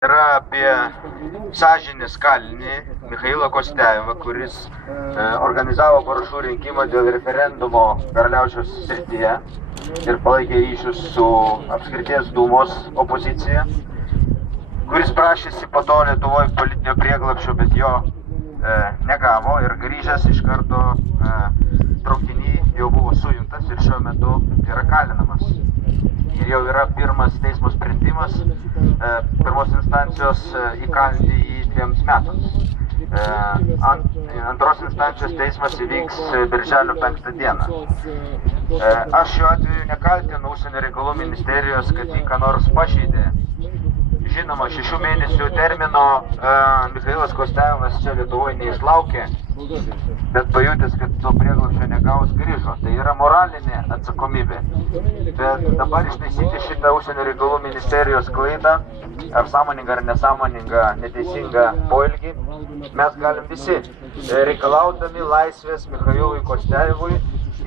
Yra apie sąžinės kalinį Michailą Kostiajevą, kuris organizavo parašų rinkimą dėl referendumo Karaliaučiaus srityje ir palaikė ryšius su apskrities dūmos opozicija, kuris prašėsi po to Lietuvoje politinio prieglobsčio, bet jo negavo ir grįžęs iš karto traukinį jau buvo suimtas ir šiuo metu yra kalinamas. Ir jau yra pirmas teismo sprendimas, pirmos instancijos įkalinti jį 2 metams. Antros instancijos teismas įvyks birželio 5 dieną. Aš šiuo atveju nekaltinu Užsienio reikalų ministerijos, kad jį ką nors pažeidė. Žinoma, 6 mėnesių termino Michailas Kostiajevas čia Lietuvoje neįslaukė, bet pajutęs, kad to prieglobsčio negaus, grįžo. Tai yra moralinė atsakomybė. Bet dabar ištaisyti šitą Užsienio reikalų ministerijos klaidą, ar sąmoningą, ar nesąmoningą, neteisingą poelgį, mes galim visi, reikalaudami laisvės Michailui Kostiajevui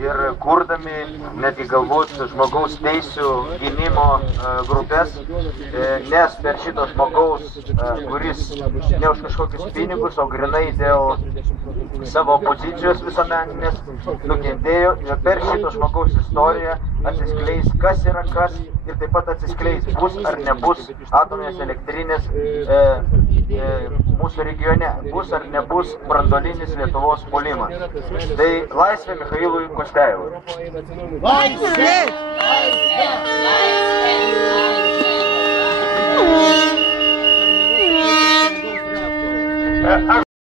ir kurdami netgi galbūt žmogaus teisių gynimo grupės, nes per šito žmogaus, kuris ne už kažkokius pinigus, o grinai dėl savo pozicijos visuomeninės nukentėjo, ir per šito žmogaus istoriją atsiskleis, kas yra kas, ir taip pat atsiskleis, bus ar nebus atominės elektrinės mūsų regione, bus ar nebus branduolinis Lietuvos puolimas. Tai laisvė Michailui Kostiajevui. Laisvė! Laisvė!